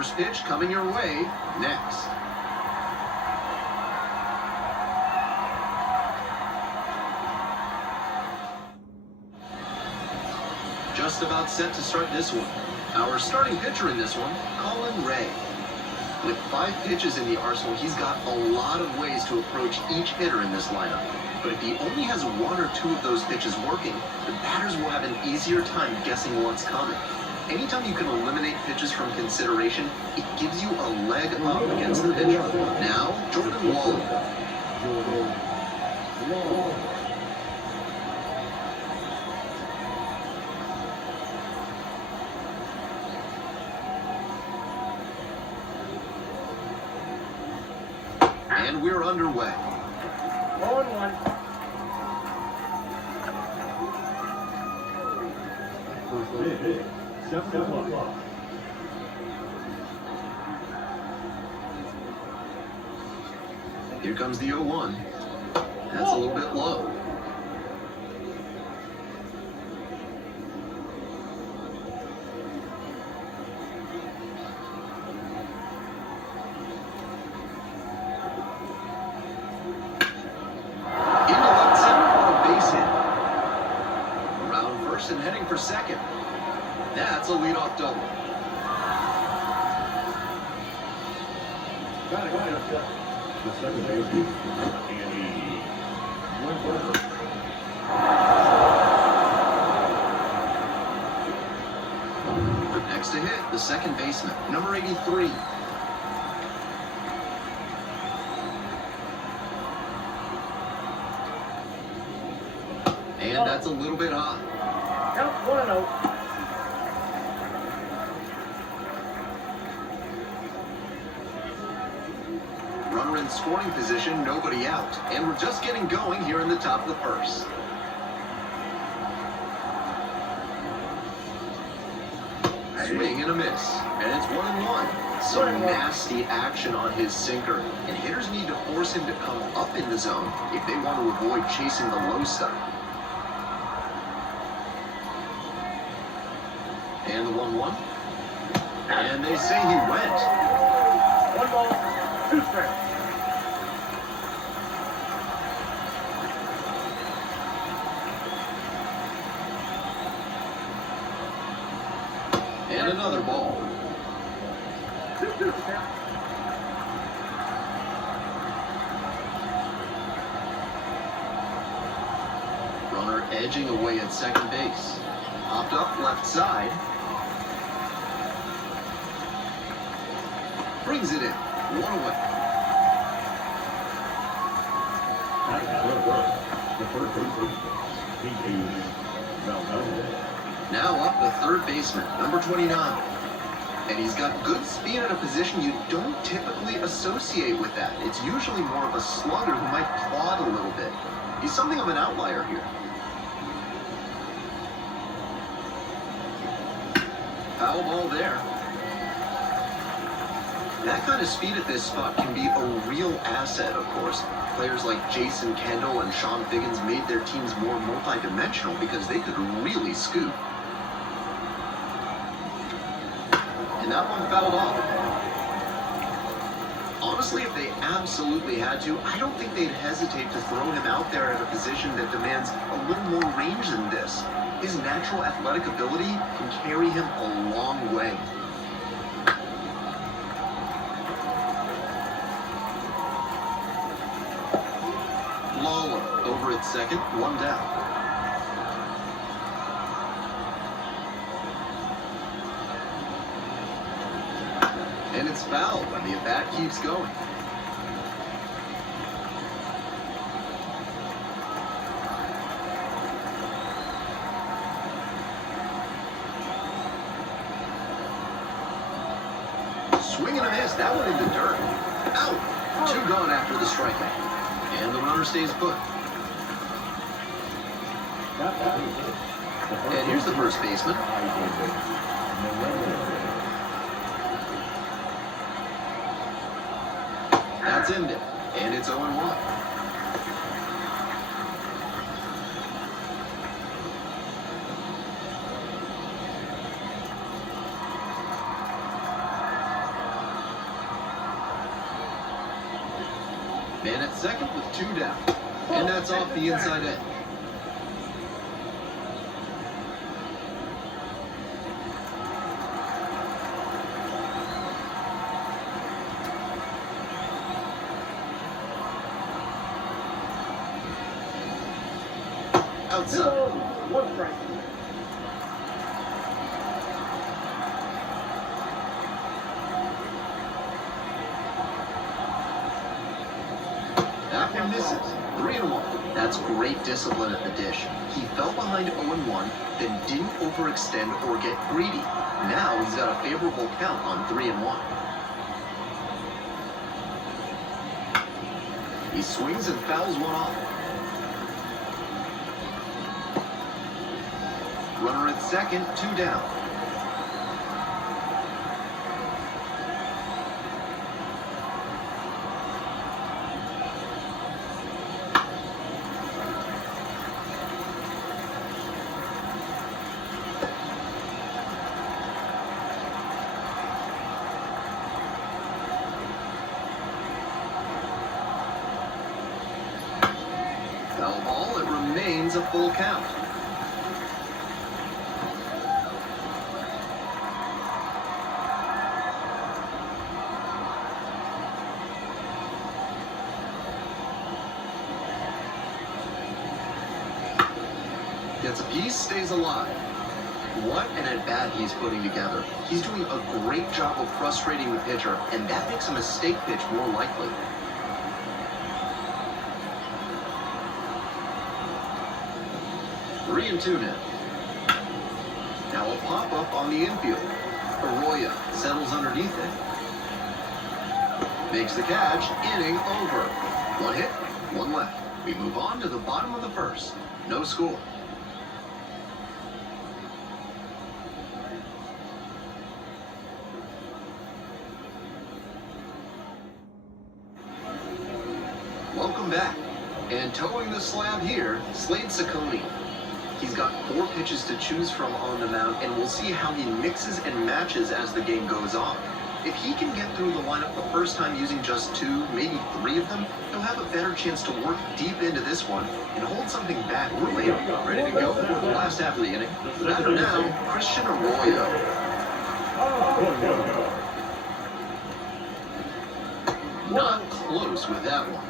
First pitch coming your way next. Just about set to start this one. Our starting pitcher in this one, Colin Ray. With 5 pitches in the arsenal, he's got a lot of ways to approach each hitter in this lineup. But if he only has 1 or 2 of those pitches working, the batters will have an easier time guessing what's coming. Anytime you can eliminate pitches from consideration, it gives you a leg up against the pitcher. Now, Jordan Wall. And we're underway. 0-1. Here comes the 0-1. That's a little bit low. And heading for second. That's a leadoff double. Got it. The second baseman, Next to hit, the second baseman, number 83. And that's a little bit high. Count 1-0. Runner in scoring position, nobody out. And we're just getting going here in the top of the first. Swing and a miss. And it's 1-1. Some nasty action on his sinker. And hitters need to force him to come up in the zone if they want to avoid chasing the low stuff. And the 1-1. And they say he went. 1 ball, 2 strikes. And another ball. 2-2. Runner edging away at second base. Popped up left side. Brings it in. 1 away. the first baseman, Now up the third baseman, number 29. And he's got good speed at a position you don't typically associate with that. It's usually more of a slugger who might plod a little bit. He's something of an outlier here. Foul ball there. That kind of speed at this spot can be a real asset, of course. Players like Jason Kendall and Sean Figgins made their teams more multi-dimensional because they could really scoot. And that one fouled off. Honestly, if they absolutely had to, I don't think they'd hesitate to throw him out there at a position that demands a little more range than this. His natural athletic ability can carry him a long way. Lawler over at second, 1 down. And it's fouled when the at-bat keeps going. Swing and a miss, that one into dirt. Out! 2 gone after the strikeout. And the runner stays put. And here's the first baseman. That's ended. And it's 0-1. Man at second with 2 down. And that's off the inside edge. Outside. 1 strike. That one misses. 3-1. That's great discipline at the dish. He fell behind 0-1, then didn't overextend or get greedy. Now he's got a favorable count on 3-1. He swings and fouls one off. Runner at second, 2 down. Foul ball, it remains a full count. Gets a piece, stays alive. What an at-bat he's putting together. He's doing a great job of frustrating the pitcher, and that makes a mistake pitch more likely. Three and 2 now. Now a pop-up on the infield. Arroyo settles underneath it. Makes the catch, inning over. 1 hit, 1 left. We move on to the bottom of the first. No score. Welcome back. And towing the slab here, Slade Ciccone. He's got 4 pitches to choose from on the mound, and we'll see how he mixes and matches as the game goes on. If he can get through the lineup the first time using just 2, maybe 3 of them, he'll have a better chance to work deep into this one and hold something back for later. Ready to go for the last half of the inning. Batter now, Christian Arroyo. Not close with that one.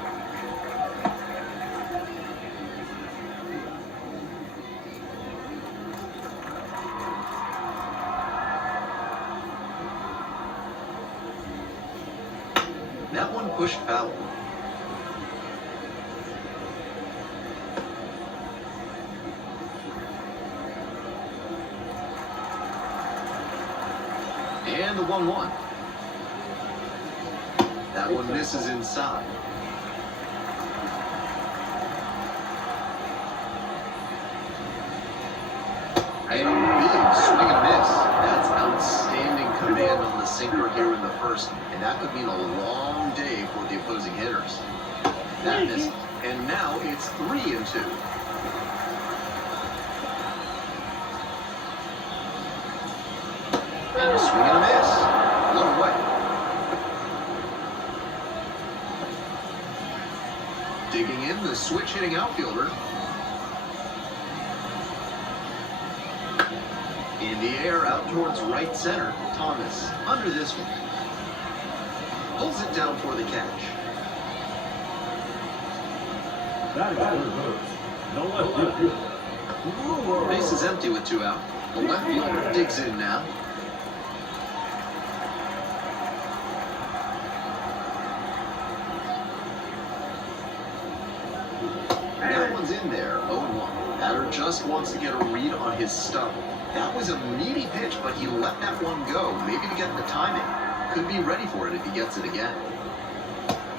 That one pushed foul. And the 1-1. That one misses inside. And a big swing and miss. That's outstanding command on the sinker here in the first, and that could mean a long day for the opposing hitters. That missed, and now it's 3 and 2. And a swing and a miss. Low away. Digging in, the switch hitting outfielder. In the air, out towards right center, Thomas, under this one. Pulls it down for the catch. That is good. No left field. Base is empty with 2 out. The left fielder digs in now. That one's in there, 0-1. Batter just wants to get a read on his stump. That was a meaty pitch, but he let that one go, maybe to get the timing. Could be ready for it if he gets it again.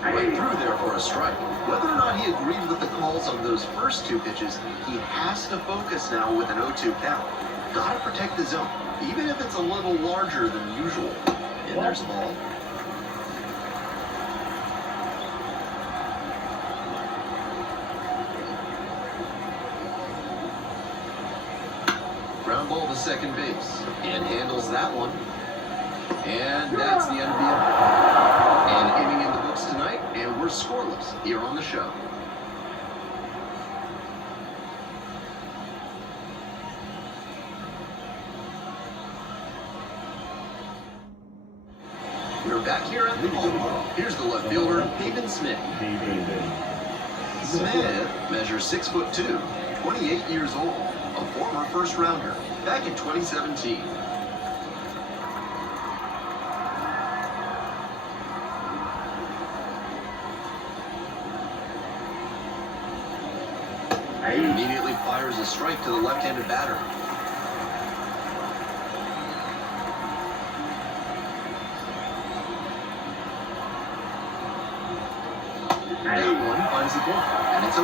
Right through there for a strike. Whether or not he agreed with the calls on those first 2 pitches, he has to focus now with an 0-2 count. Gotta protect the zone, even if it's a little larger than usual. And there's the ball. Ground ball to second base, and handles that one. And that's the end of the inning. An inning in the books tonight, and we're scoreless here on the show. We're back here at the ballpark. Here's the left fielder, Hayden Smith. Smith measures 6'2", 28 years old, a former first rounder, back in 2017. He immediately fires a strike to the left-handed batter. That one finds the glove, and it's 0-2.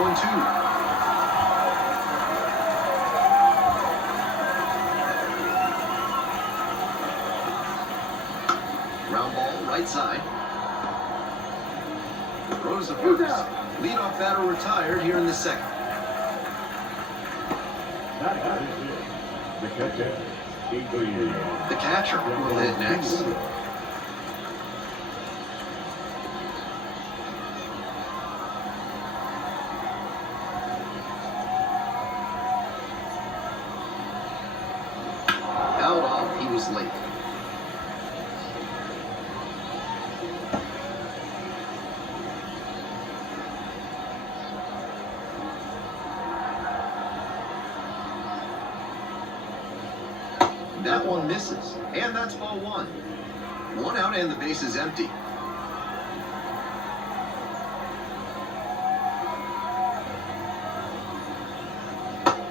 Ground ball, right side. Throws the first. Leadoff batter retired here in the second. The catcher will hit next. Out off, he was late. That one misses, and that's ball one. One out and the base is empty.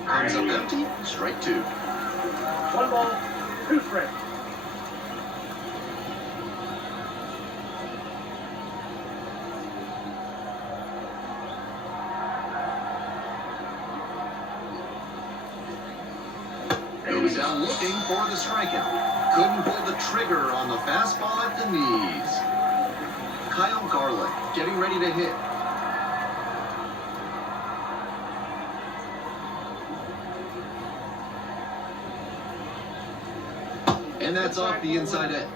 Comes up empty, strike two. 1 ball, 2 strikes. Goes out looking for the strikeout. Couldn't pull the trigger on the fastball at the knees. Kyle Garlick getting ready to hit. And that's off the inside edge.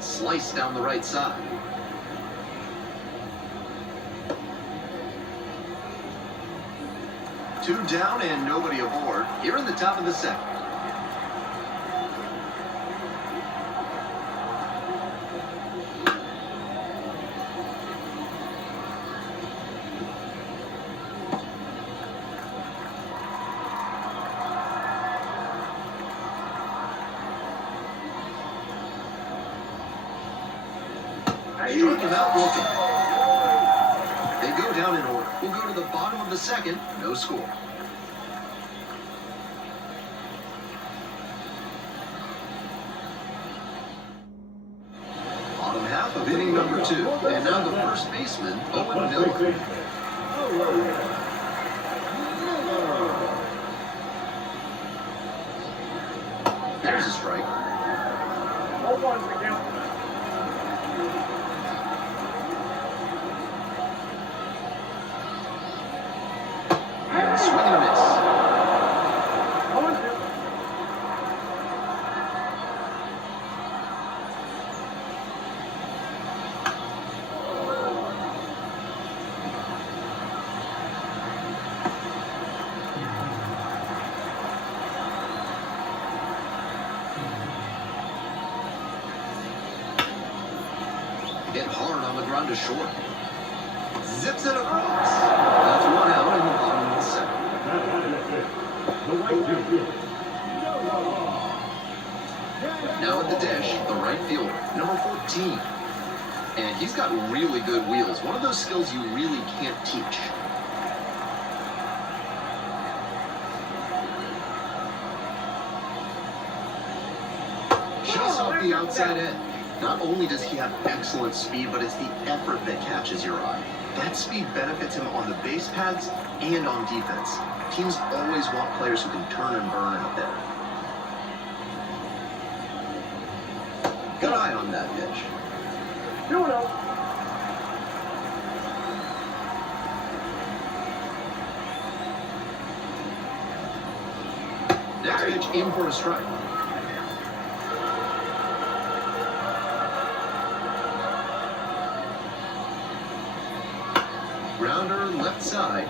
Slice down the right side. Two down and nobody aboard here in the top of the second. Struck him out looking. They go down in order. We'll go to the bottom of the second. No score. Bottom half of inning number 2. And now the first baseman, Owen Miller. There's a strike. 0-1 to count. Swing and a miss. 0-2. Hit hard on the ground to short. Zips it across. That's one out in the bottom of the second. Now at the dish, the right fielder, number 14. And he's got really good wheels. One of those skills you really can't teach. Just off the outside edge. Not only does he have excellent speed, but it's the effort that catches your eye. That speed benefits him on the base paths and on defense. Teams always want players who can turn and burn out there. Good eye on that pitch. 2-0. Next pitch in for a strike. Grounder left side.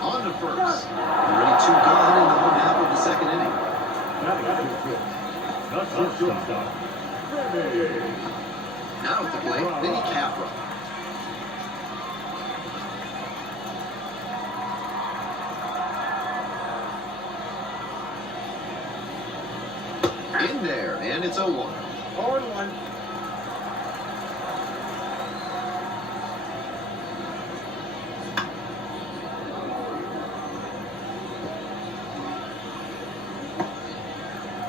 On to first. Ready to go in the home half of the second inning. Now at the plate, Vinny Capra. In there, and it's 0-1. 0-1.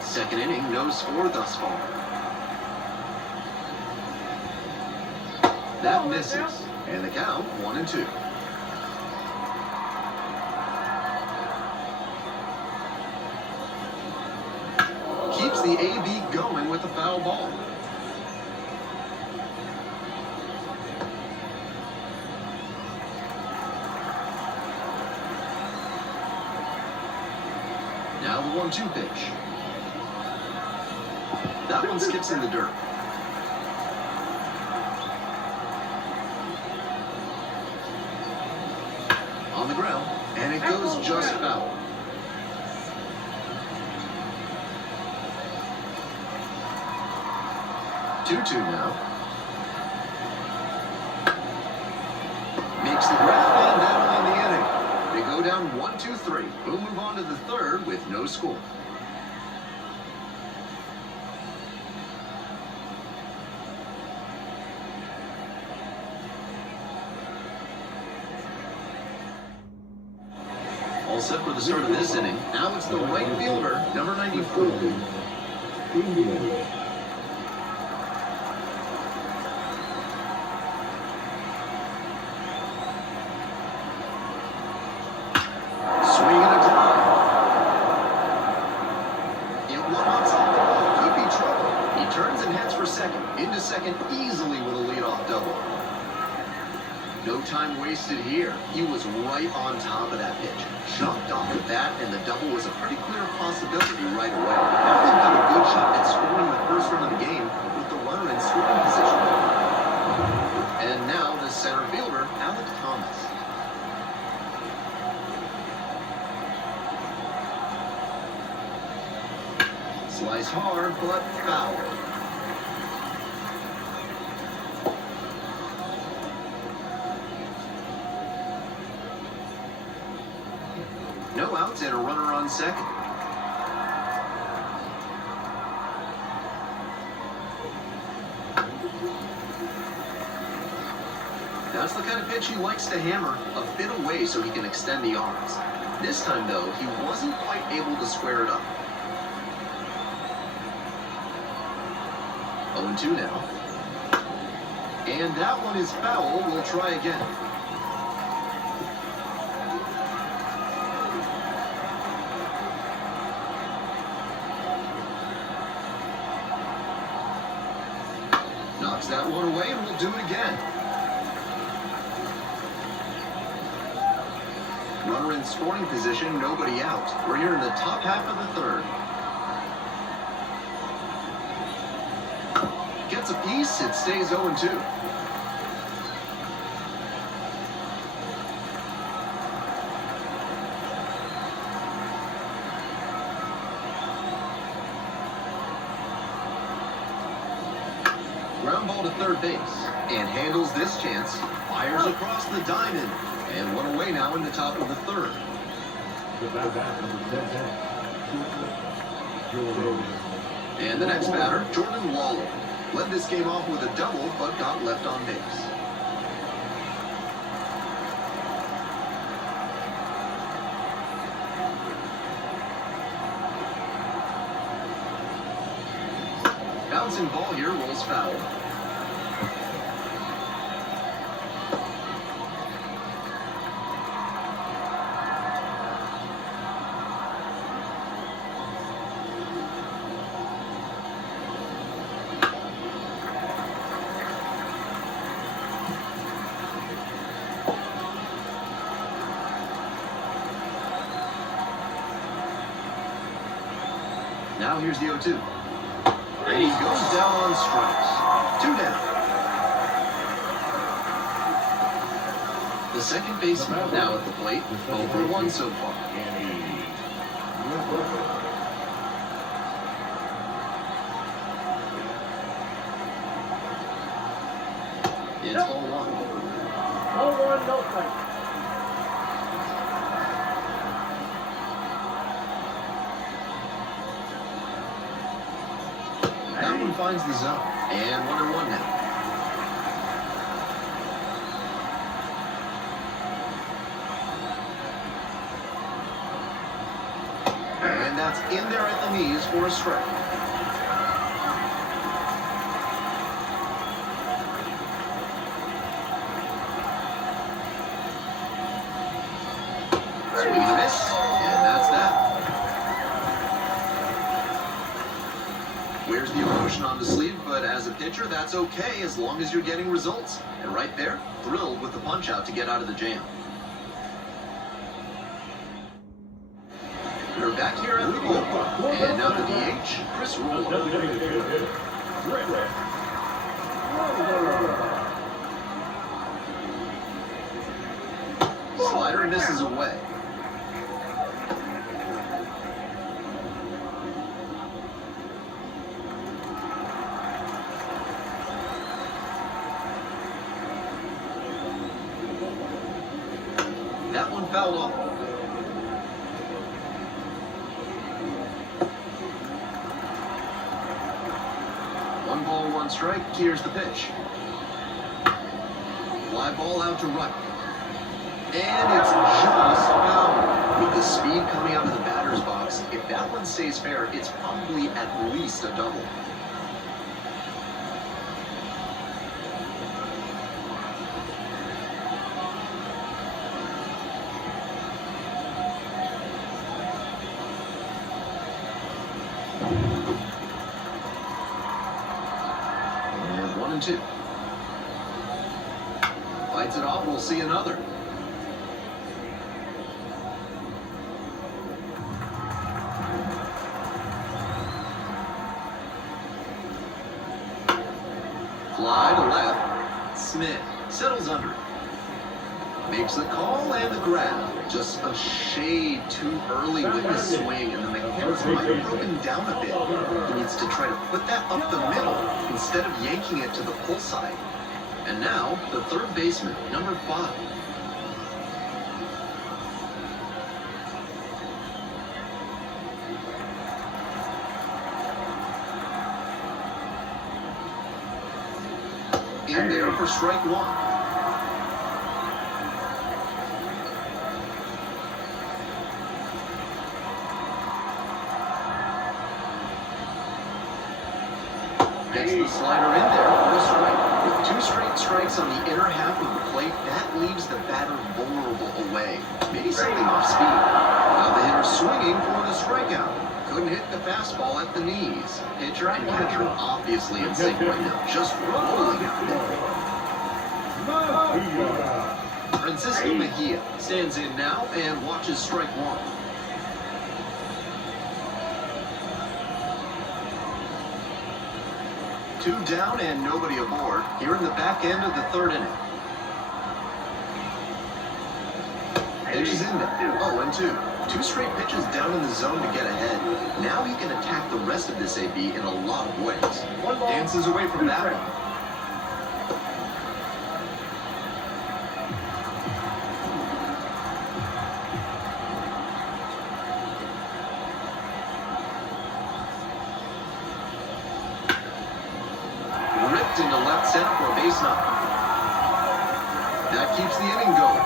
Second inning, no score thus far. That misses, and the count 1-2. Keeps the AB going with the foul ball. Now the 1-2 pitch. That one skips in the dirt. On the ground, and it goes just foul. Two-two now. Makes the grab, and that'll end the inning. They go down 1-2-3. We'll move on to the third with no score. All set for the start of this inning. Now it's the right fielder, number 94. Swing and a drive. It wants off the ball. Could be trouble. He turns and heads for second. Into second easily with a leadoff double. No time wasted here. He was right on top of that pitch. Jumped off the bat, and the double was a pretty clear possibility right away. Now they've got a good shot at scoring the first run of the game with the runner in scoring position. And now the center fielder, Alec Thomas. Slice hard, but foul. No outs and a runner on second. That's the kind of pitch he likes to hammer a bit away so he can extend the arms. This time, though, he wasn't quite able to square it up. 0-2 now. And that one is foul. We'll try again. Knocks that one away, and we'll do it again. Runner in scoring position, nobody out. We're here in the top half of the third. Gets a piece, it stays 0-2. Ground ball to third base, and handles this chance. Fires across the diamond, and one away now in the top of the third. And the next batter, Jordan Lawler. Led this game off with a double, but got left on base. Bouncing ball here, rolls foul. Now here's the 0-2. And he goes down on strikes. 2 down. The second baseman now at the plate. 0 for 1 so far. It's ball 1. Ball 1, no strike. That one finds the zone. And 1-1 now. And that's in there at the knees for a strike. Swing and a miss, and that's that. Wears the emotion on the sleeve, but as a pitcher, that's okay as long as you're getting results. And right there, thrilled with the punch out to get out of the jam. We're back here at the bullpen, and now the DH, Chris Rulo. Slider misses away. That one fouled off. One ball, one strike. Here's the pitch. Fly ball out to right. And it's just foul. With the speed coming out of the batter's box, if that one stays fair, it's probably at least a double. And 1-2. Fights it off, we'll see another. Fly to left. Smith settles under it. Makes the call and the grab. Just a shade too early with the swing, and the mechanics might have broken down a bit. He needs to try to put that up the middle instead of yanking it to the pull side. And now, the third baseman, number 5. In there for strike 1. Gets the slider in there for a strike. With 2 straight strikes on the inner half of the plate, that leaves the batter vulnerable away. Maybe something off speed. Now the hitter swinging for the strikeout. Couldn't hit the fastball at the knees. Pitcher and catcher obviously in sync right now. Just rolling out there. Francisco Mejia stands in now and watches strike 1. Two down and nobody aboard here in the back end of the third inning. Pitches in now. 0-2. 2 straight pitches down in the zone to get ahead. Now he can attack the rest of this AB in a lot of ways. Dances away from that one. Ripped into left center for a base knock. That keeps the inning going.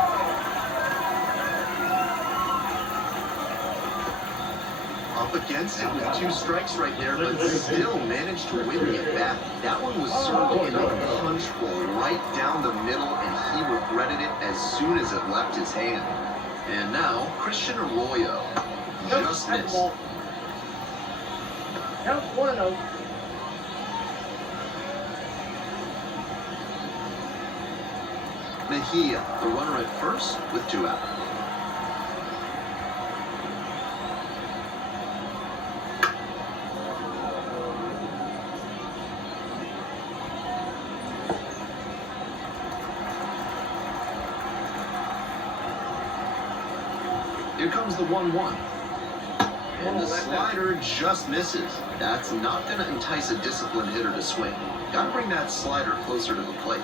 Up against it with 2 strikes right there, but still managed to win the at-bat. That one was served in a punch bowl right down the middle, and he regretted it as soon as it left his hand. And now, Christian Arroyo just missed. Counts 1-0. Mejia, the runner at first with 2 out. Here comes the 1-1. And the slider just misses. That's not going to entice a disciplined hitter to swing. Got to bring that slider closer to the plate.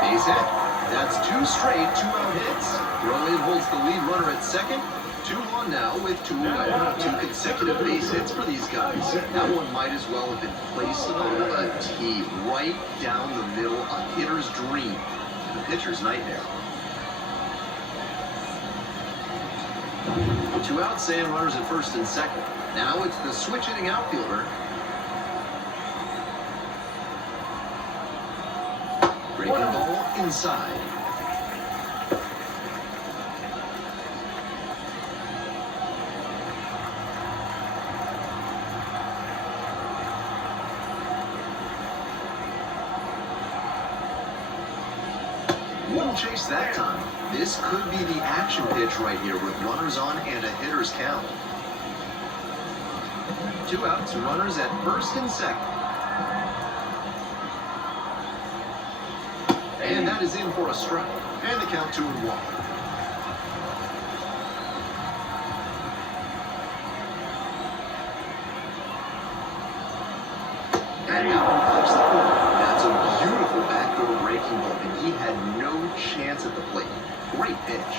Base hit. That's 2 straight 2-out hits. Throw-in holds the lead runner at second. 2-1 now with 2 away. 2 consecutive base hits for these guys. That one might as well have been placed on a tee right down the middle, a hitter's dream and a pitcher's nightmare. 2 outs, and runners at first and second. Now it's the switch-hitting outfielder. Breaking ball inside. Wouldn't chase that time. This could be the action pitch right here with runners on and a hitter's count. 2 outs, runners at first and second. And that is in for a strike. And the count 2-1. And that one pops the corner. That's a beautiful backdoor breaking ball, and he had no chance at the plate. Great pitch.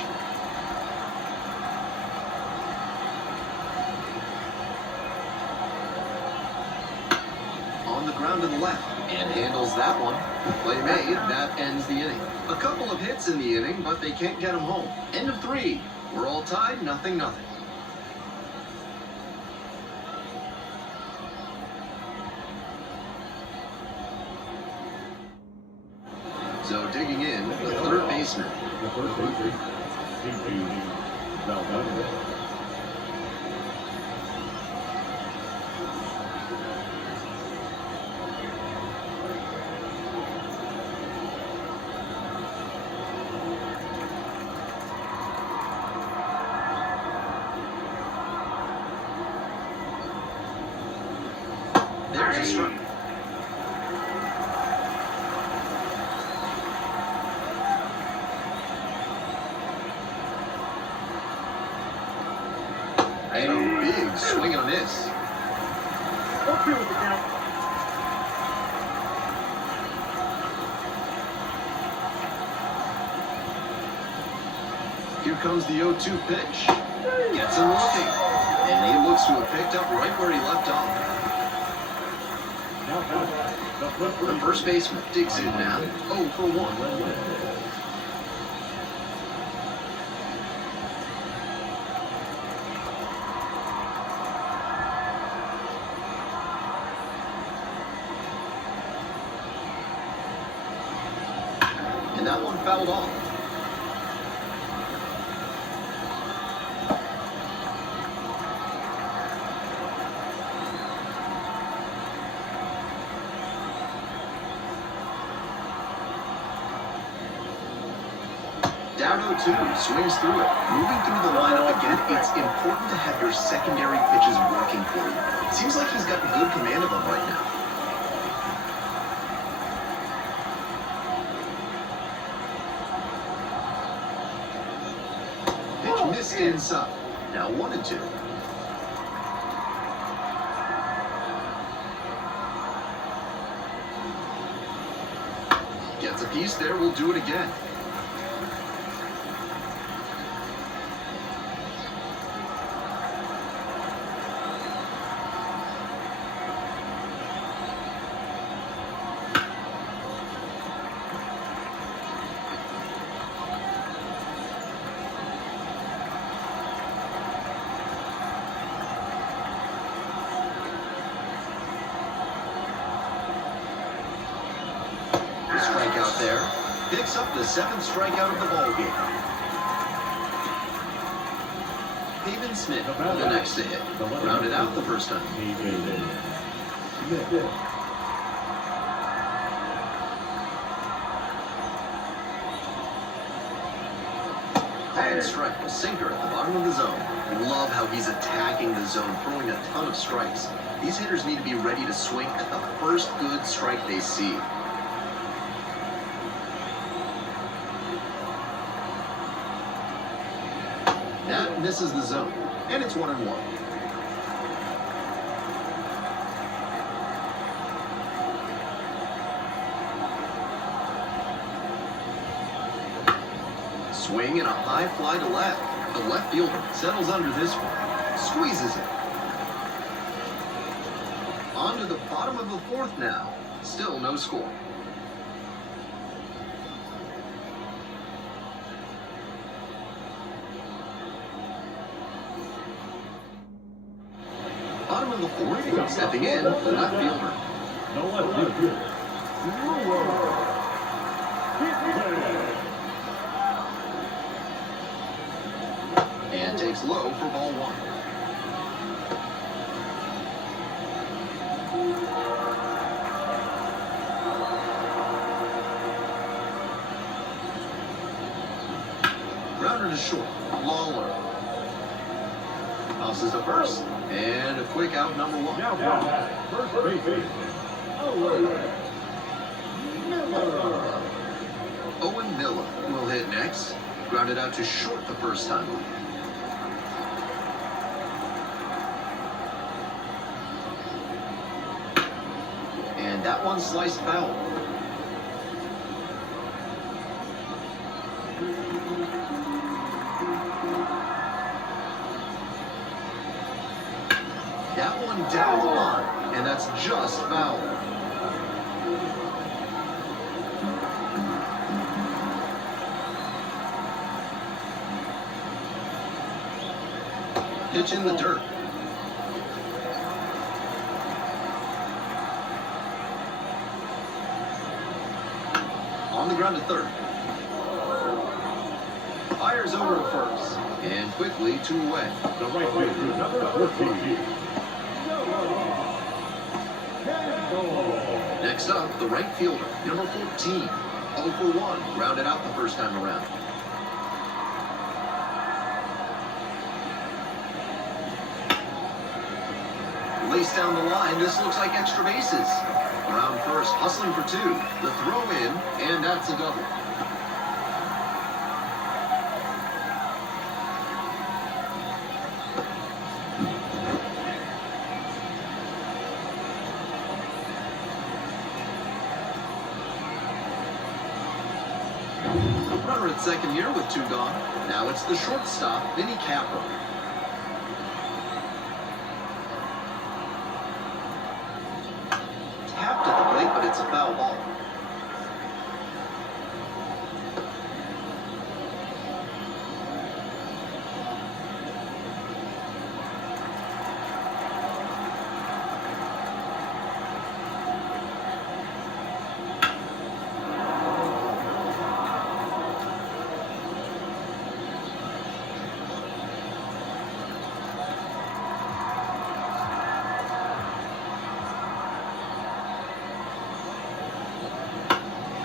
On the ground to the left, and handles that one. Play made, that ends the inning. A couple of hits in the inning, but they can't get him home. End of 3. We're all tied, 0-0. So digging in, the third baseman. The first baseman. There's a strike. And a big swing and a miss. 1-2 with the count. Here comes the 0-2 pitch. Gets him looking. And he looks to have picked up right where he left off. The first baseman digs in now. 0 for 1. And that one fouled off. Down 0-2, swings through it. Moving through the lineup again, it's important to have your secondary pitches working for you. It seems like he's got good command of them right now. Pitch missed inside. Now 1-2. Gets a piece there, we'll do it again. Strikeout there. Picks up the 7th strikeout of the ballgame. Pavin Smith, the next to hit. Rounded out the first time. And Swinging strike, a sinker at the bottom of the zone. Love how he's attacking the zone, throwing a ton of strikes. These hitters need to be ready to swing at the first good strike they see. That misses the zone, and it's 1-1. Swing and a high fly to left. The left fielder settles under this one, squeezes it. On to the bottom of the fourth now. Still no score. Bottom of the fourth, stepping in, the left fielder. No left fielder. And takes low for ball one. Rounder to short, Lawler. Bounces to first, and a quick out, number one. Now first base. Owen Miller will hit next. Grounded out to short the first time. And that one sliced foul. That one down the line, and that's just foul. Pitch in the dirt. On the ground to third. Fires over to first. And quickly 2 away. The right fielder, number 14. Next up, the right fielder, number 14. 0 for 1. Grounded out the first time around. Lace down the line, this looks like extra bases. Around first, hustling for 2. The throw in, and that's a double. Runner at second here with 2 gone. Now it's the shortstop, Vinny Capra. Tapped at the plate, but it's a foul ball.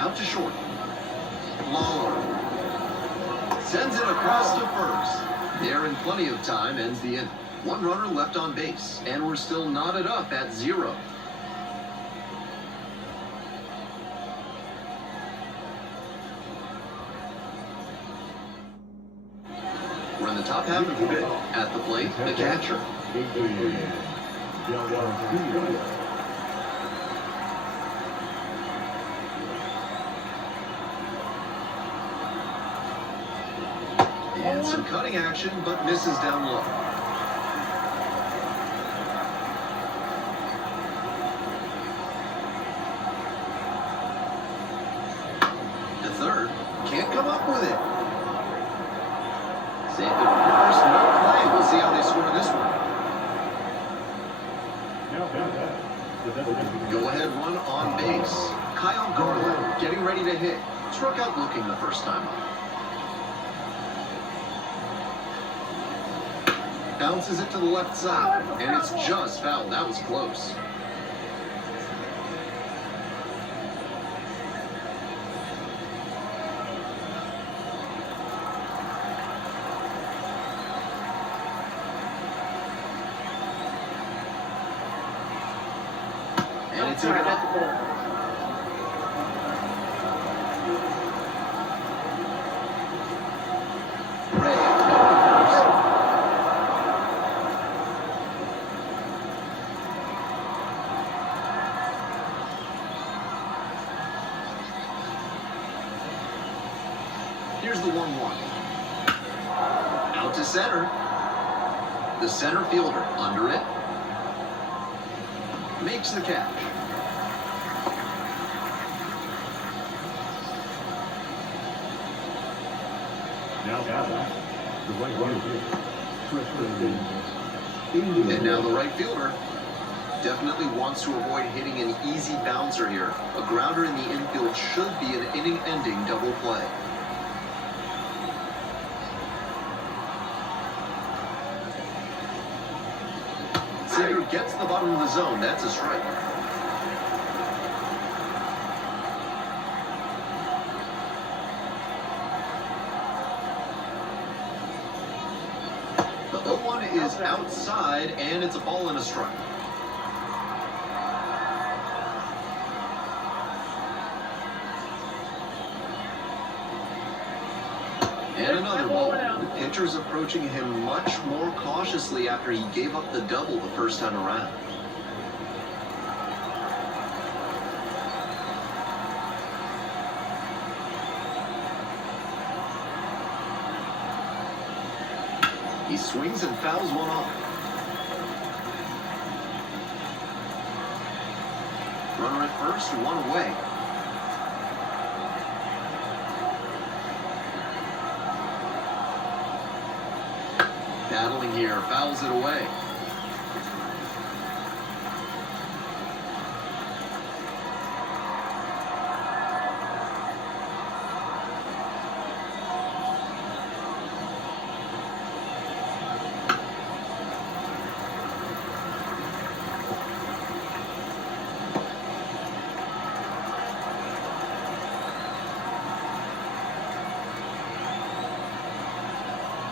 Out to short. Lawler sends it across to first. There in plenty of time, ends the inning. 1 runner left on base, and we're still knotted up at 0. We're in the top half of the fifth. At the plate, the catcher. And some cutting action, but misses down low. To third, can't come up with it. Safe at first, no play. We'll see how they score this one. Go ahead run on base. Kyle Garland getting ready to hit. Struck out looking the first time up. Bounces it to the left side, and it's just foul. That was close. to take it up. Ray. Here's the 1-1. Out to center. The center fielder under it. Makes the catch. Now the right fielder. And now the right fielder definitely wants to avoid hitting an easy bouncer here. A grounder in the infield should be an inning-ending double play. Sager gets the bottom of the zone. That's a strike. The 0-1 is outside, and it's a ball and a strike. And another ball. The pitcher's approaching him much more cautiously after he gave up the double the first time around. He swings and fouls one off. Runner at first, one away. Battling here, fouls it away.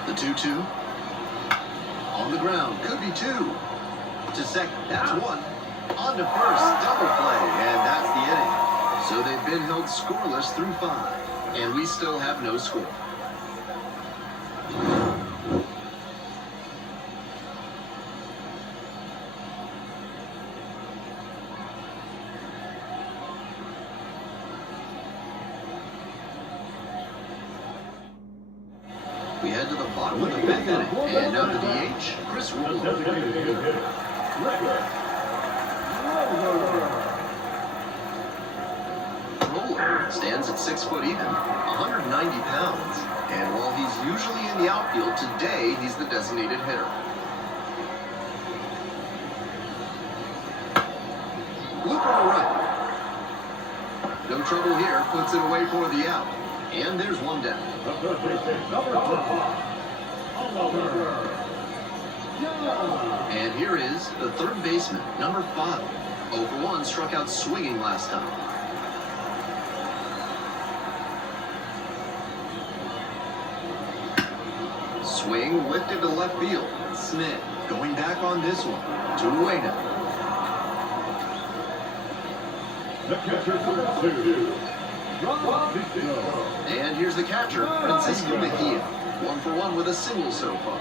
The 2-2. On the ground, could be two. To second, that's one. On to first, double play, and that's the inning. So they've been held scoreless through 5, and we still have no score. We head to the bottom of the 5th inning, and now to DH, Chris Roller. Roller stands at 6 foot even, 190 pounds, and while he's usually in the outfield, today he's the designated hitter. Loop on the right. No trouble here, puts it away for the out. And there's one down. And here is the third baseman, number 5. 0 for 1, struck out swinging last time. Swing lifted to left field. Smith going back on this one. 2 away now. The catcher, number 2. And here's the catcher, Francisco Mejia. 1 for 1 with a single so far.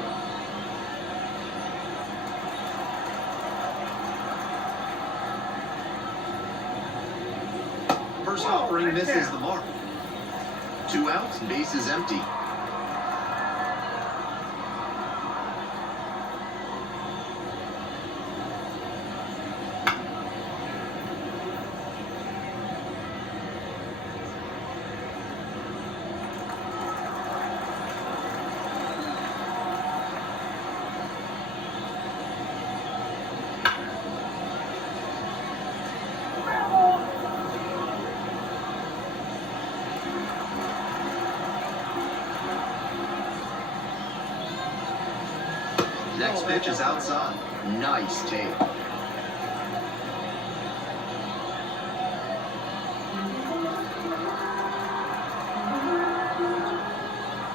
First offering misses the mark. 2 outs, base is empty. Next pitch is outside. Nice take.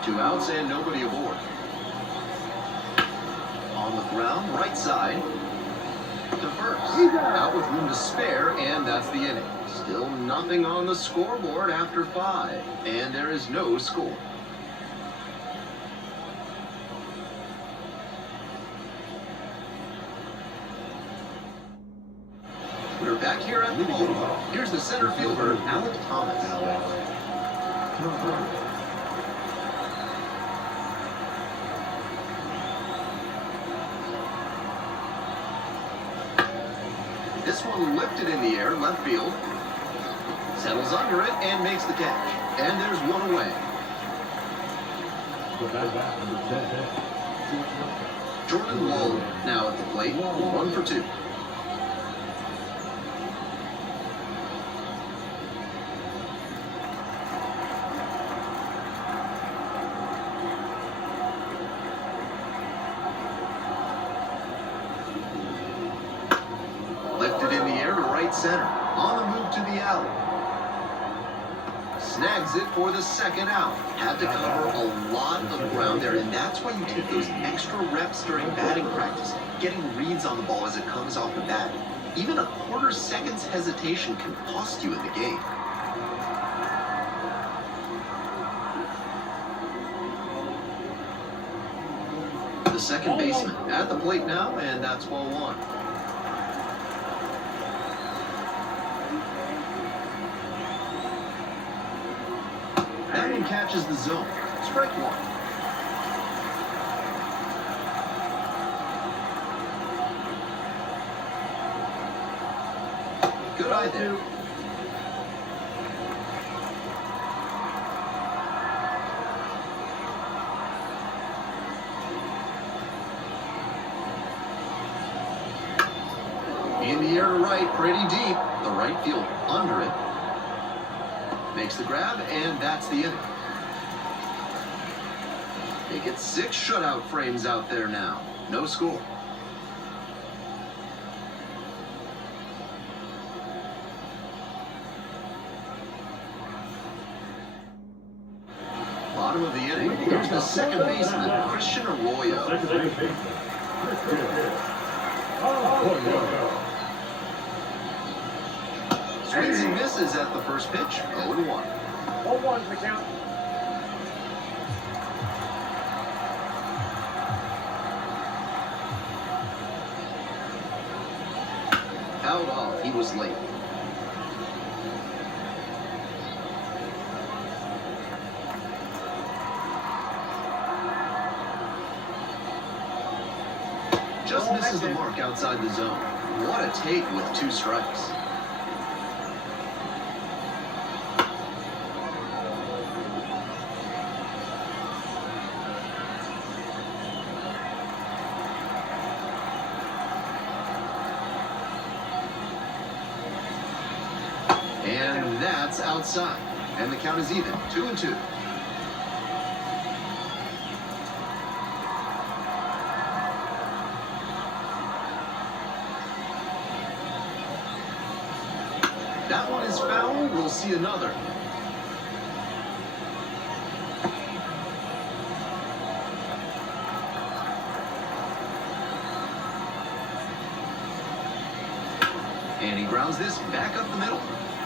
Two outs and nobody aboard. On the ground, right side to first. Out with room to spare, and that's the inning. Still nothing on the scoreboard after 5, and there is no score. We're back here at the ballpark. Here's the center fielder, Alec Thomas. This one lifted in the air, left field. Settles under it and makes the catch. And there's one away. Jordan Lowe now at the plate, 1 for 2. Lifted in the air to right center. On the move to the alley. Snags it for the second out. Had to cover a lot of ground there, and that's why you take those extra reps during batting practice, getting reads on the ball as it comes off the bat. Even a quarter second's hesitation can cost you in the game. The second baseman at the plate now, and that's ball 1. That one catches the zone. Strike 1. Good eye there. In the air to right, pretty deep. The right fielder under it. Makes the grab, and that's the inning. They get 6 shutout frames out there now. No score. Bottom of the inning. Here's the second baseman, Christian Arroyo. Swings and misses at the first pitch. 0-1. 0-1's the count. Fouled off. He was late. Just misses the mark outside the zone. What a take with 2 strikes. And that's outside. And the count is even, 2-2. That one is foul. We'll see another. And he grounds this back up the middle.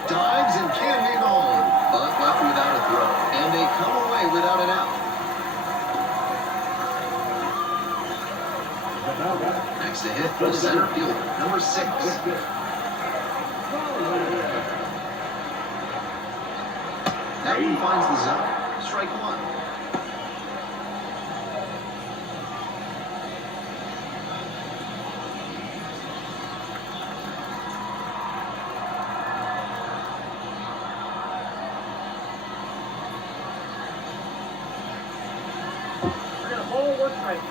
Dives and can't hang on, but left without a throw. And they come away without an out. Next to hit, the center fielder, number 6. That one finds the zone. Strike 1.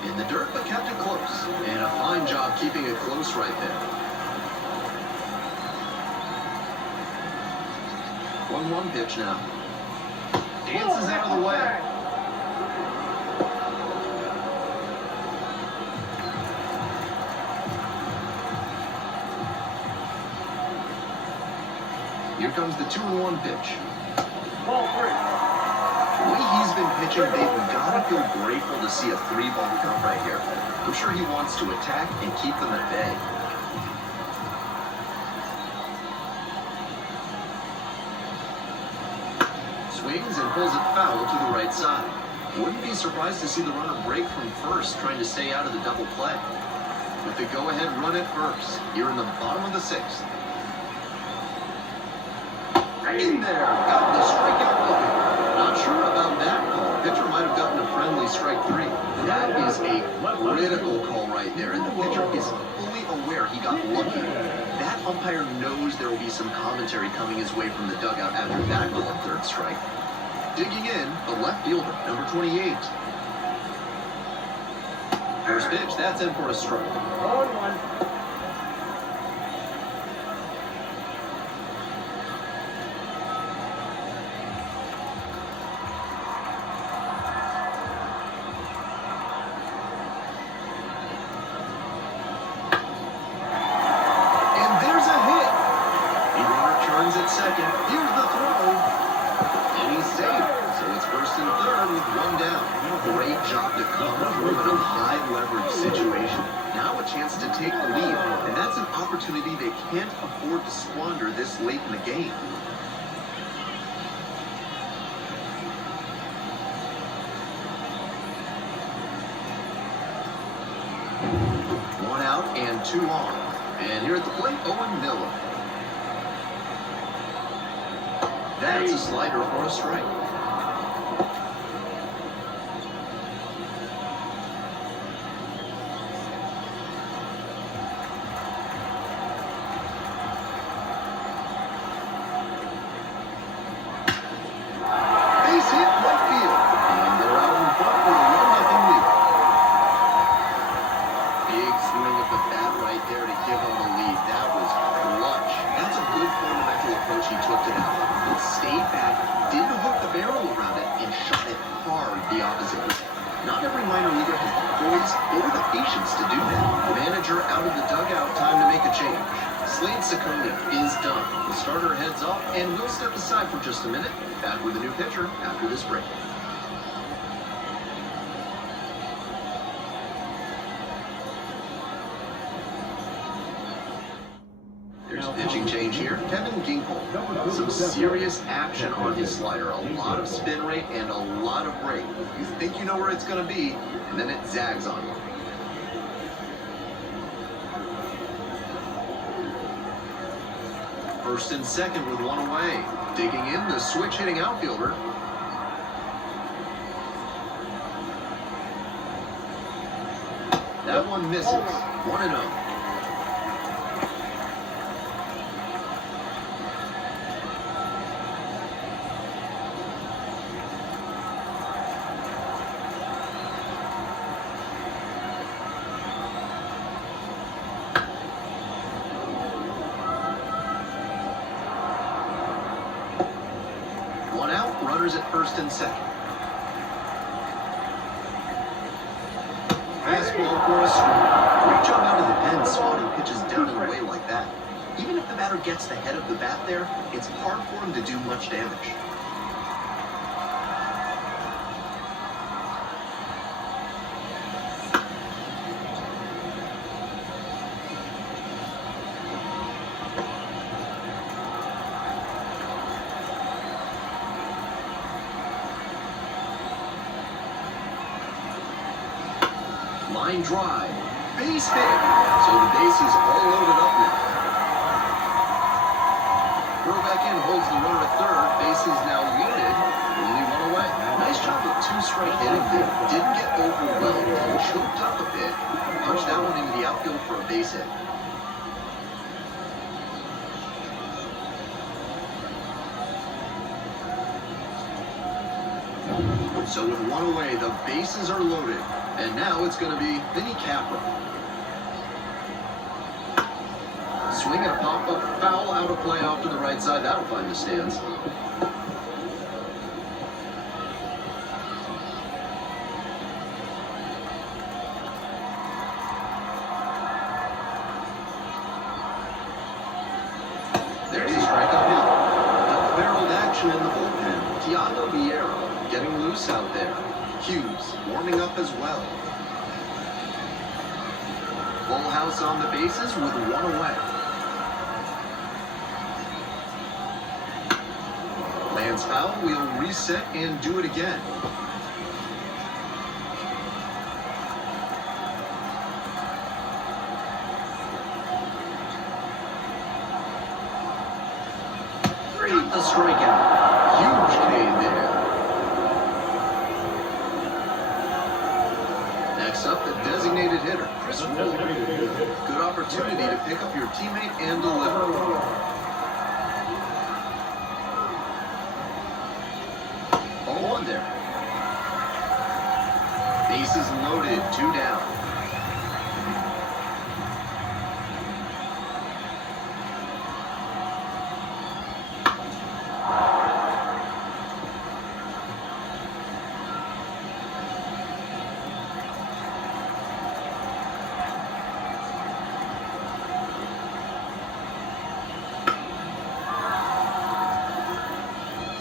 In the dirt, but kept it close. And a fine job keeping it close right there. 1-1 pitch now. Dances out of the way. Here comes the 2-1 pitch. Ball 3. The way he's been pitching, they've got to feel grateful to see a 3-ball count right here. I'm sure he wants to attack and keep them at bay. swings and pulls it foul to the right side. Wouldn't be surprised to see the runner break from first, trying to stay out of the double play. With the go-ahead run at first, here in the bottom of the sixth. In there, got the strikeout looking. Not sure about that call. Pitcher might have gotten a friendly strike three. That is a critical call right there, and the pitcher is fully aware he got lucky. That umpire knows there will be some commentary coming his way from the dugout after that call of third strike. Digging in, the left fielder, number 28. First pitch, that's in for a strike. 0-1. And there's a hit. The runner turns at second. Here's the throw. And he's safe. So it's first and third with one down. Great job to come through in a high leverage situation. Now a chance to take the lead, and that's an opportunity they can't afford to squander this late in the game. One out and two on. And here at the plate, Owen Miller. That's a slider for a strike. Base hit, right field. And they're out in front with a 1-0 lead. Big swing of the bat right there to give them the lead. That was clutch. That's a good fundamental approach he took to that one. He stayed back, didn't hook the barrel around it, and shot it hard the opposite way. Not every minor leaguer has the poise or the patience to do that. Manager out of the dugout, time to make a change. Slade Ciccone is done. The starter heads off, and we'll step aside for just a minute. Back with a new pitcher after this break. There's a pitching change here. Kevin Ginkel. Some serious action on his slider. A lot of spin rate and a lot of break. You think you know where it's going to be, and then it zags on you. First and second with one away. Digging in, the switch-hitting outfielder. That one misses. 1-0. One out, runners at first and second. Fastball for a strike. Great job out of the pen, spotting pitches down and away like that. Even if the batter gets the head of the bat there, it's hard for him to do much damage. Line drive, base hit. So the base is all loaded up now. Throw back in, holds the runner at third. Base is now loaded. Only one away. Nice job with two-strike hitting there. Didn't get overwhelmed and choked up a bit. Punched that one into the outfield for a base hit. So with one away, the bases are loaded. And now it's going to be Vinny Capra. Swing and a pop-up, foul out of play off to the right side. That'll find the stands. There's a strikeout hit. Double-barreled action in the bullpen. Thiago Vieira getting loose out there. Hughes warming up as well. Full house on the bases with one away. Lands That's foul. We'll reset and do it again. Got the strikeout. Huge K there. Next up, the designated hitter, Chris Wood. Good opportunity to pick up your teammate and deliver. 0-1 there. Bases loaded, 2 down.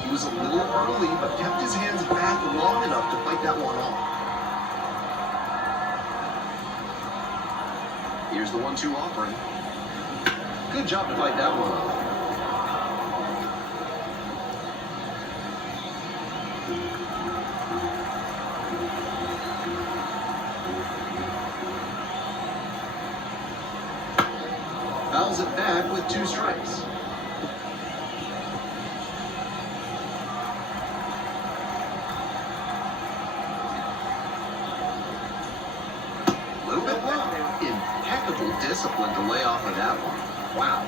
He was a little early, but kept his hands back long enough to fight that one off. Here's the 1-2 offering. Good job to fight that one off. Fouls it back with 2 strikes. A little bit low. Impeccable discipline to lay off of that one. Wow.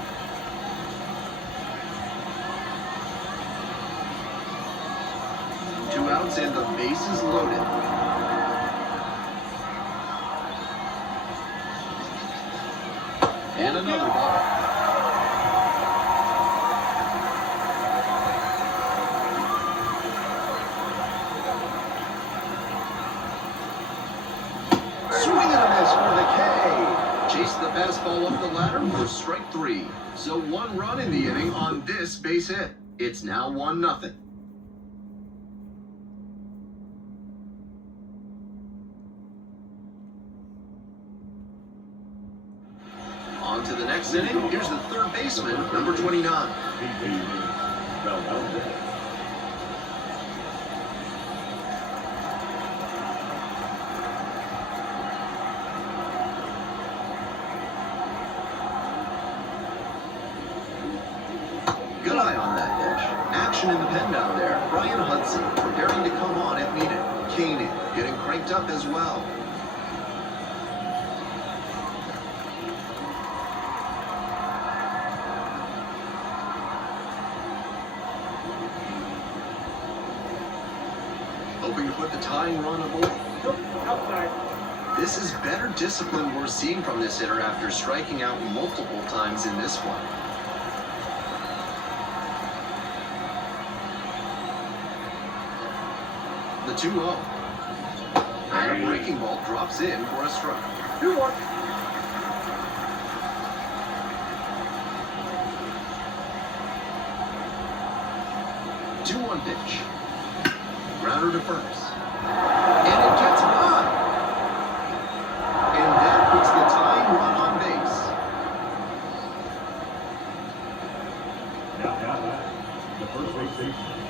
Two outs and the bases loaded. And another ball. Swing and a miss for the K. Chase the fastball up the ladder for strike 3. So 1 run in the inning on this base hit. It's now 1-0. On to the next inning. Here's the third baseman, number 29. Good eye on that pitch. Action in the pen down there. Brian Hudson preparing to come on if needed. Koenig getting cranked up as well. Hoping to put the tying run aboard. Outside. This is better discipline we're seeing from this hitter after striking out multiple times in this one. The 2-0. And a breaking ball drops in for a strike. 2-1. Two-one pitch. Grounder to first. And it gets by. And that puts the tying run on base. Now, the first base baseman,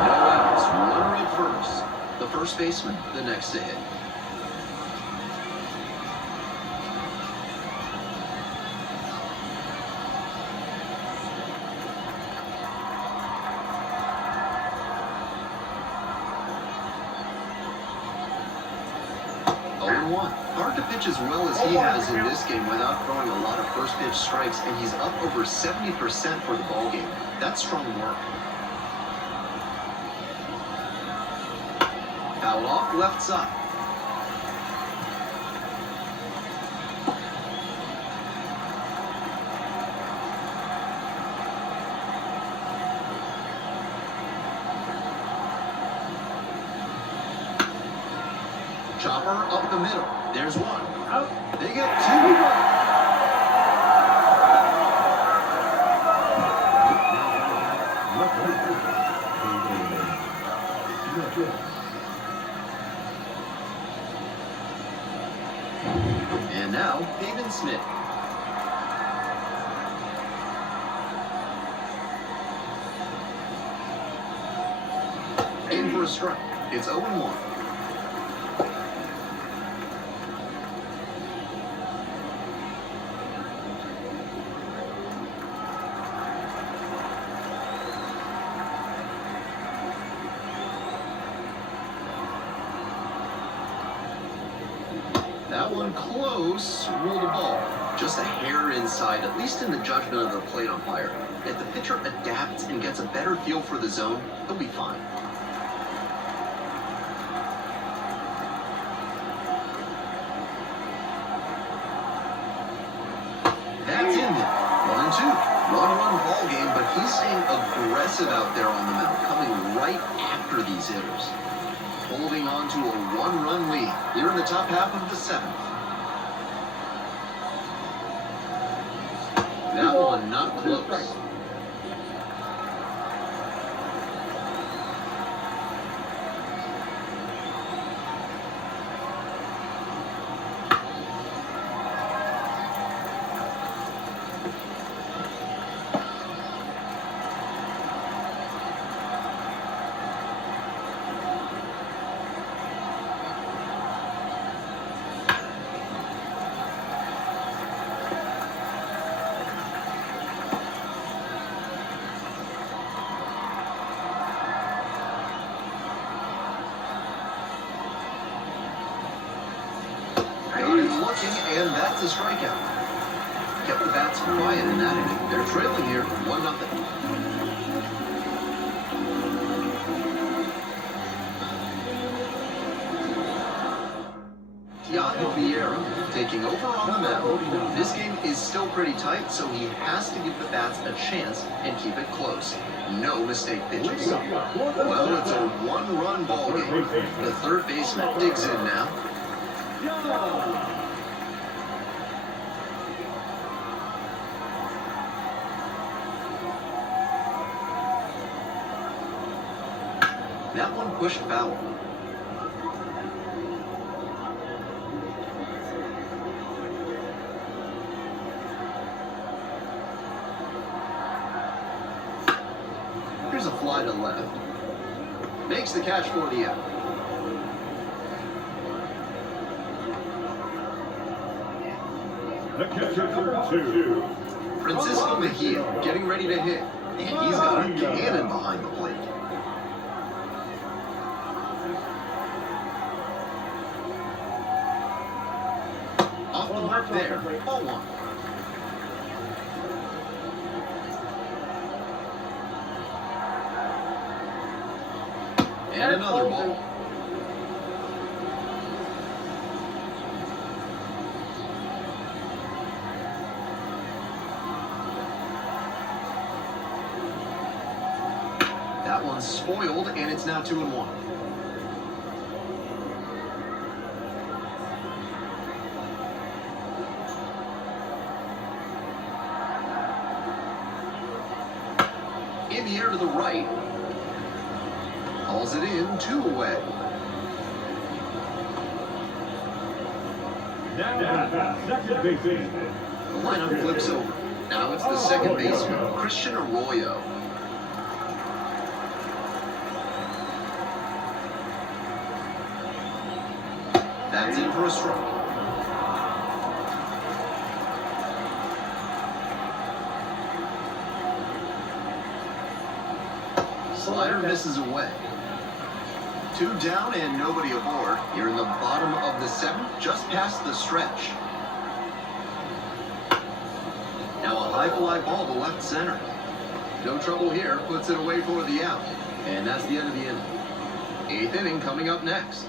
No outs. Runner at first. The first baseman, the next to hit. Hard to pitch as well as he has in this game without throwing a lot of first pitch strikes, and he's up over 70% for the ballgame. That's strong work. Foul off left side. Chopper up the middle. There's one. Out. They get 2. And now, Haven Smith. In for a strike. It's 0-1. That one close, ruled a ball. Just a hair inside, at least in the judgment of the plate umpire. If the pitcher adapts and gets a better feel for the zone, he'll be fine. That's in there. 1-2. 1-1 ball game, but he's staying aggressive out there on the mound, coming right after these hitters. Holding on to a 1-run lead here in the top half of the 7th. That one not close. Looking, and that's a strikeout. Kept the bats quiet in that inning. They're trailing here, 1-0. Thiago Vieira taking over on the mound. This game is still pretty tight, so he has to give the bats a chance and keep it close. No mistake pitches. Well, it's a 1-run ball game. The third baseman digs in now. That one pushed foul. Here's a fly to left. Makes the catch for the out. The catcher for 2. Francisco Mejia getting ready to hit. And he's got a cannon behind the plate. Off the mark there, ball 1. And another ball. That one's spoiled, and it's now 2-1. In the air to the right. Hauls it in, 2 away. Now, second baseman. The lineup flips over. Now it's the second baseman, Christian Arroyo. That's in for a strike. Slider misses away. 2 down and nobody aboard. Here in the bottom of the 7th, just past the stretch. Now a high fly ball to left center. No trouble here, puts it away for the out. And that's the end of the inning. 8th inning coming up next.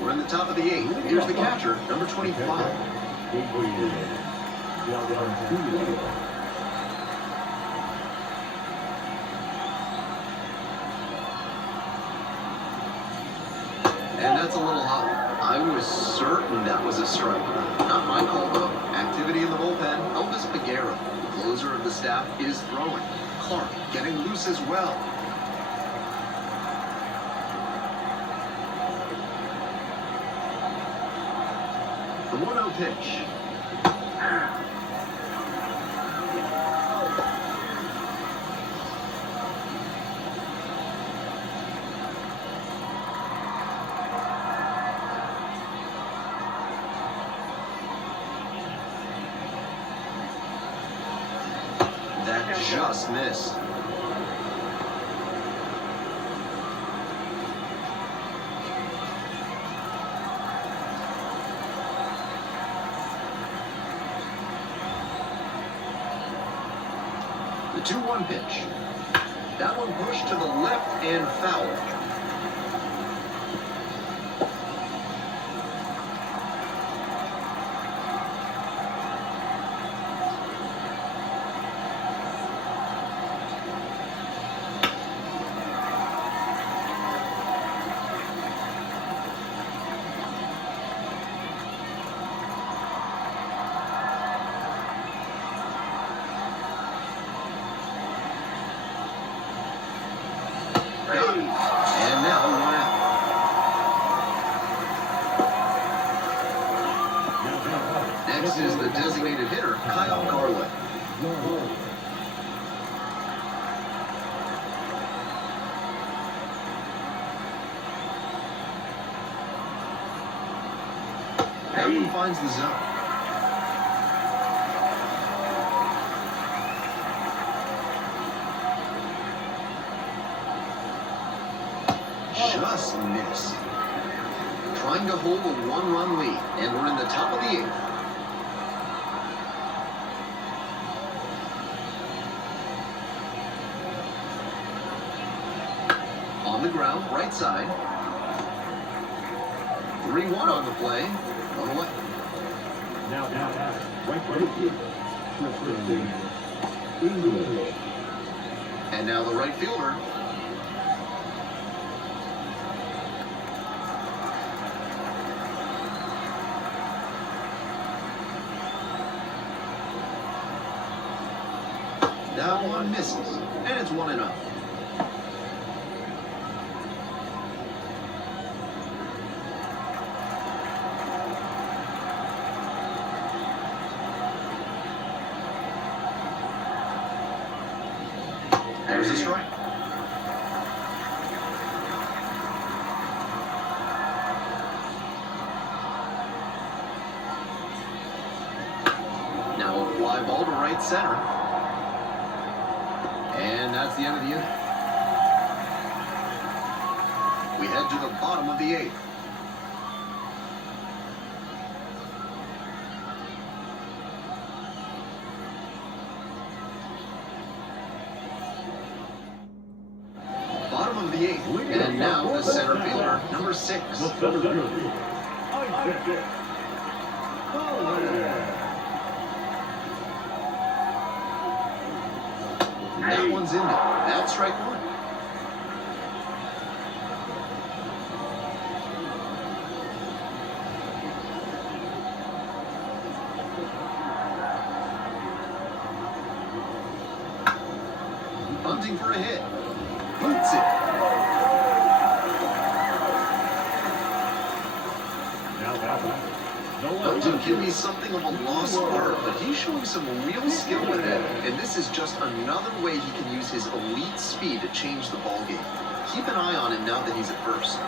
We're in the top of the 8th. Here's the catcher, number 25. And that's a little hot. I was certain that was a strike. Not my call, though. Activity in the bullpen. Elvis Peguero closes. closer of the staff is throwing. Clark getting loose as well. The 1-0 pitch. That just missed. The 2-1 pitch. That one pushed to the left and foul. And now 1 out. Next is the designated hitter, Kyle Garland. That one finds the zone. Just missed. Trying to hold a 1-run lead, and we're in the top of the 8th. On the ground, right side. 3-1 on the play. One away. Now, right. And now the right fielder. That one misses, and it's 1-0. There's a strike. Now a fly ball to right center. And that's the end of the inning. We head to the bottom of the 8th. Bottom of the 8th. And now the center fielder, number 6. That one's in there. That's strike 1. Bunting for a hit. Boots it. Bunting can be something of a lost art, but he's showing some real skill with it, and this is just another way he can use his elite speed to change the ball game. Keep an eye on him now that he's at first.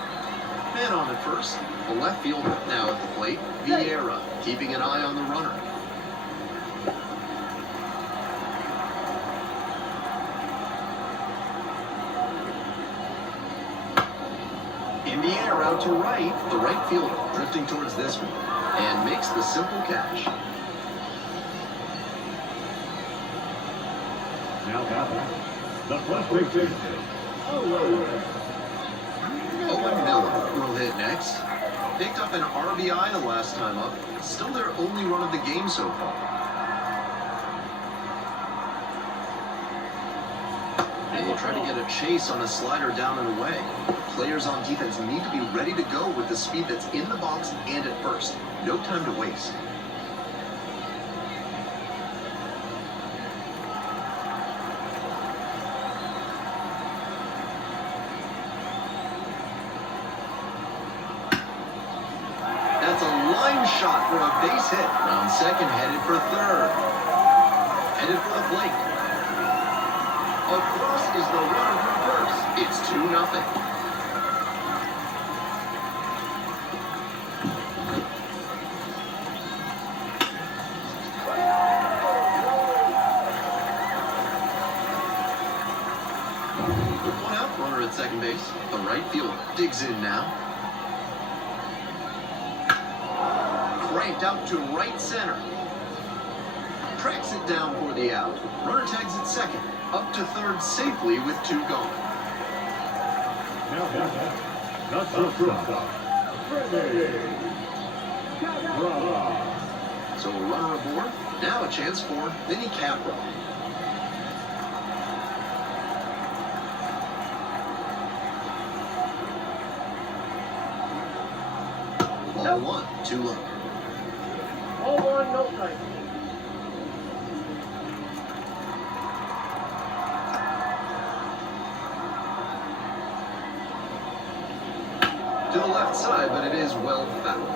Man on at first. The left fielder now at the plate, Vieira, keeping an eye on the runner. In the air out to right, the right fielder drifting towards this one, and makes the simple catch. Now, the first base. Owen Miller will hit next. Picked up an RBI the last time up. Still their only run of the game so far. They try to get a chase on a slider down and away. Players on defense need to be ready to go with the speed that's in the box and at first. No time to waste. base hit. Round second, headed for third. Headed for the plate. Across is the runner from first. It's 2-0. One out, runner at second base. The right fielder digs in now. Cranked out to right center. Tracks it down for the out. Runner tags at second. Up to third safely with 2 gone. Now the shortstop, Freddie. Bravo. So a runner aboard. Now a chance for Vinny Capra. Ball 1, 2 low. Ball 1, no strike. To the left side, but it is well fouled.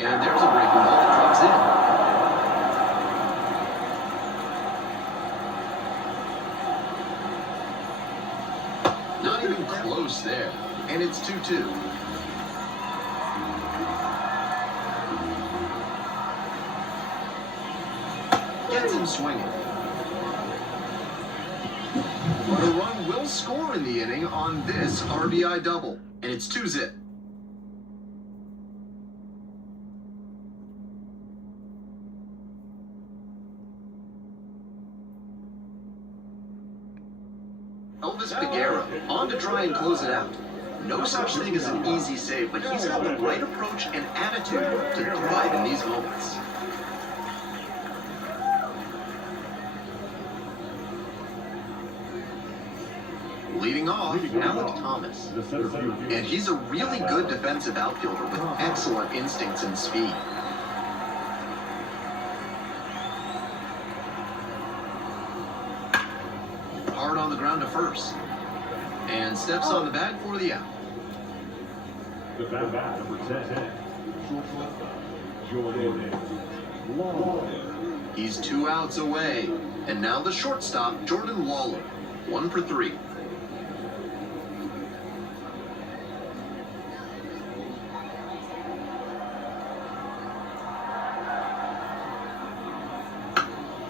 And there's a breaking ball that drops in. Not even close there. And it's 2-2. Gets him swinging. The run will score in the inning on this RBI double. And it's 2-zip. Elvis Peguero on to try and close it out. No such thing as an easy save, but he's got the right approach and attitude to thrive in these moments. Leading off, Alec Thomas. The center field. And he's a really good defensive outfielder with excellent instincts and speed. Hard on the ground to first. And steps on the bag for the out. The bat number 10. Shortstop, Jordan Lawler. He's 2 outs away. And now the shortstop, Jordan Lawler. 1 for 3.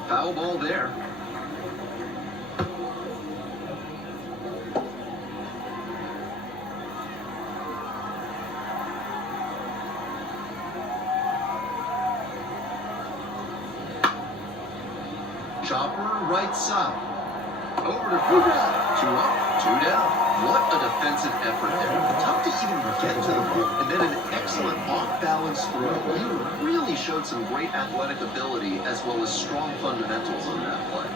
Foul ball there. Chopper right side. Over to first. 2 up, 2 down. What a defensive effort there. Tough to even get to the ball. And then an excellent off-balance throw. He really showed some great athletic ability as well as strong fundamentals on that play.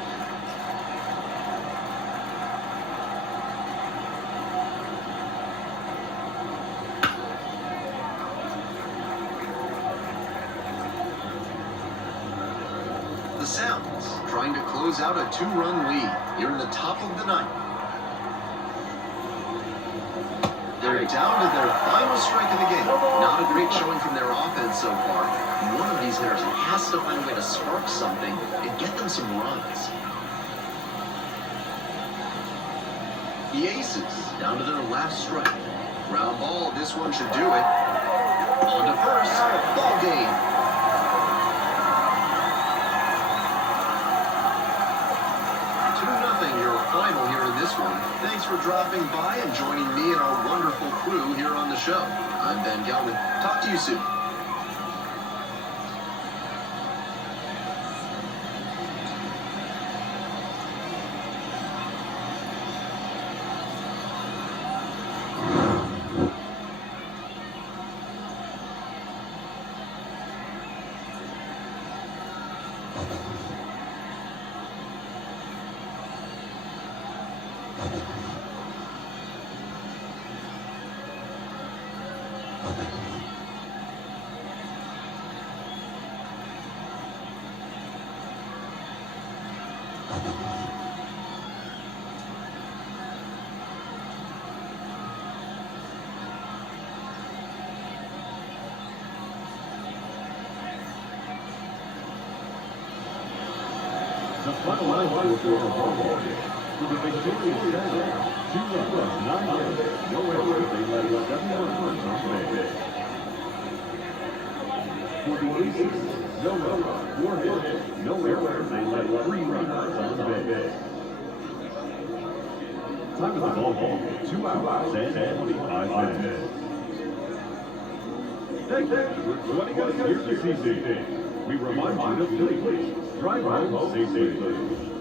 The Sounds trying to close out a 2-run lead here in the top of the ninth. They're down to their final strike of the game. Not a great showing from their offense so far. One of these hitters has to find a way to spark something and get them some runs. The Aces down to their last strike. Ground ball, this one should do it. On to first, ball game. 2-0 your final here in this one. Thanks for dropping by and joining me and our wonderful crew here on the show. I'm Ben Gelman. Talk to you soon. The final line for the ball game. For the victorious Sounds, 2 runs, 9 hits, no errors. They led 71 runs on base. For the Aces, no runs, 4 hits, no errors. They led 3 runs on base. Time of the ball game, 2 hours and 25 minutes. Thank you for joining us here this evening. We remind you to please drive home safely.